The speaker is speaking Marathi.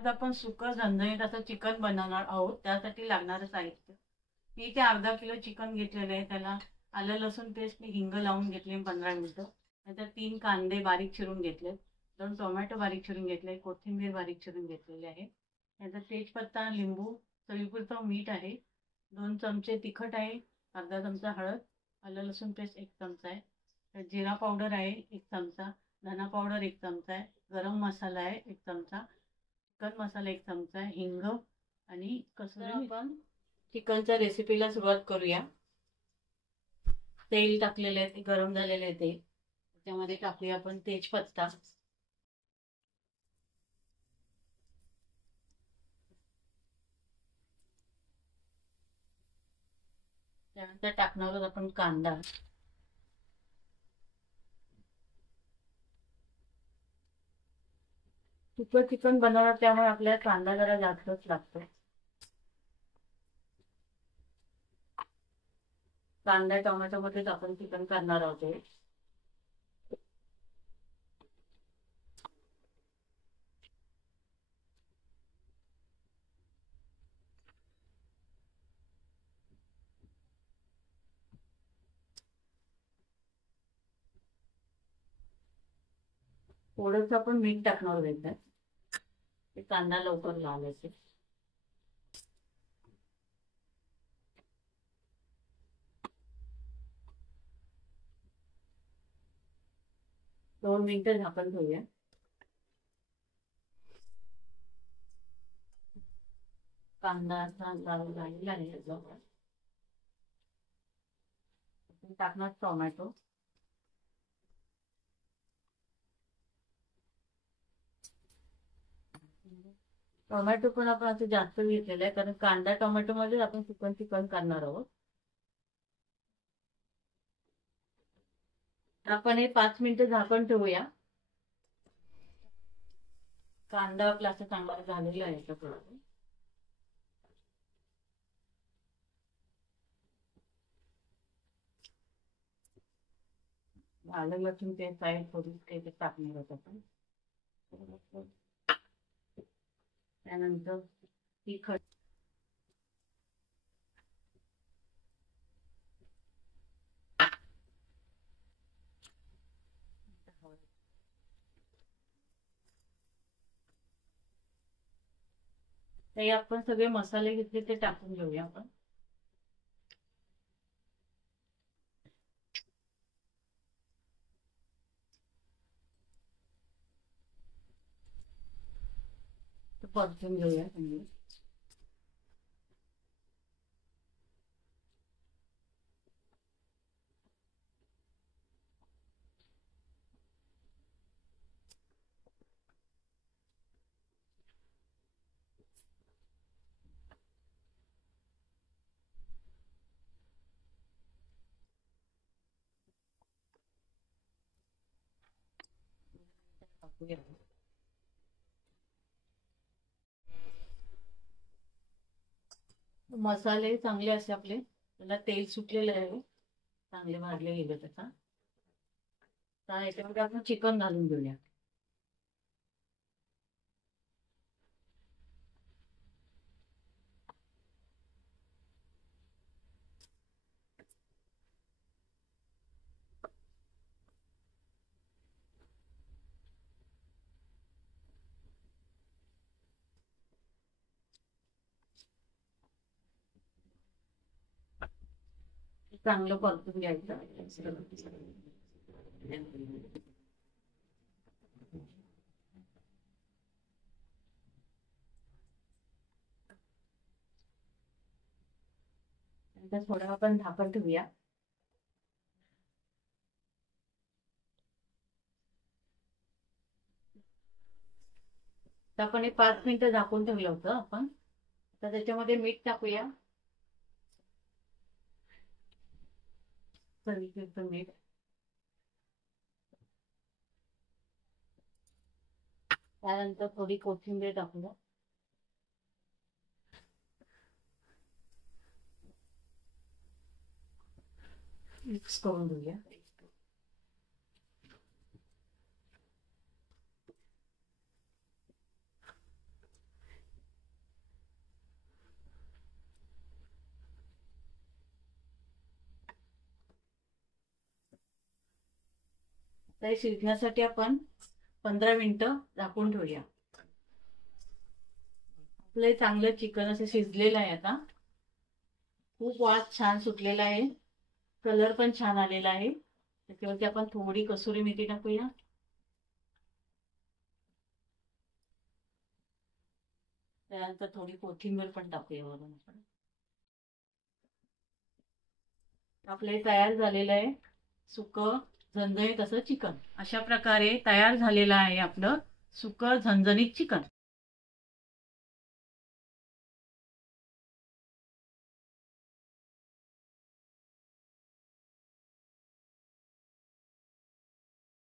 आज आपण सुकं झणझणीत असं चिकन बनवणार आहोत. त्यासाठी लागणारं साहित्य: मी इथे अर्धा किलो चिकन घेतलेलं आहे. त्याला आलं लसूण पेस्ट मी हिंग लावून घेतली 15 मिनिटं. नंतर 3 कांदे बारीक चिरून घेतले, 2 टोमॅटो बारीक चिरून घेतले, कोथिंबीर बारीक चिरून घेतलेली आहे. नंतर तेजपत्ता, लिंबू, चवीपुरतं मीठ आहे, 2 चमचे तिखट आहे, अर्धा चमचा हळद, आलं लसूण पेस्ट 1 चमचा आहे, तर जिरा पावडर आहे 1 चमचा, धना पावडर 1 चमचा आहे, गरम मसाला आहे 1 चमचा, चिकन मसाला 1 चमचा आहे, हिंग आणि कसुरी. आपण चिकनच्या रेसिपीला सुरुवात करूया. तेल टाकलेलं आहे, ते गरम झालेलं आहे. ते त्यामध्ये टाकूया आपण तेजपत्ता, त्यानंतर टाकणार आहोत आपण कांदा. सुकं चिकन बनवणार त्यामुळे आपल्याला कांदा जरा जास्तच लागतो. कांदा टोमॅटो मध्येच आपण चिकन करणार आहोत. थोडंसं आपण मीठ टाकणार आहोत, ते कांदा लवकर लाल असेल. दोन मिनिटं झाकण ठेवूया. कांदा असा लाल झालेला आहे. टाकणार टोमॅटो. टोमॅटो पण आपण असं जास्त घेतलेलं आहे कारण कांदा टोमॅटो मध्ये आपण चिकन करणार आहोत. आपण हे 5 मिनिटं झाकण ठेवूया. कांदा आपला असं चांगला झालेला आहे. आलं लसूण ते साईड थोडी ते टाकणार आहोत आपण. त्यानंतर तिखट, ते आपण सगळे मसाले घेतले ते टाकून घेऊया आपण. परतून घेऊया चांगले. मसाले चांगले असे आपले त्याला तेल सुटलेलं आहे, चांगले भाजले गेले. त्याचा याच्यामध्ये आपण चिकन घालून घेऊया. चांगलं परतून घ्यायचं. थोडं आपण झाकण ठेवूया. तर आपण हे 5 मिनिटं झाकून ठेवलं होतं आपण. तर त्याच्यामध्ये मीठ टाकूया, चवीपुरतं मीठ. त्यानंतर थोडी कोथिंबीर टाकूया. मिक्स करून घेऊया. तर शिजण्यासाठी आपण 15 मिनिटं झाकून ठेवूया. आपलं चांगलं चिकन असं शिजलेलं आहे. आता खूप वास छान सुटलेला आहे, कलर पण छान आलेला आहे. त्याच्यावरती आपण थोडी कसुरी मेथी टाकूया. त्यानंतर थोडी कोथिंबीर पण टाकूया वरून. आपलं तयार झालेलं आहे सुकं झणझणीत असं चिकन. अशा प्रकारे तयार झालेलं आहे आपलं सुकं झणझणीत चिकन.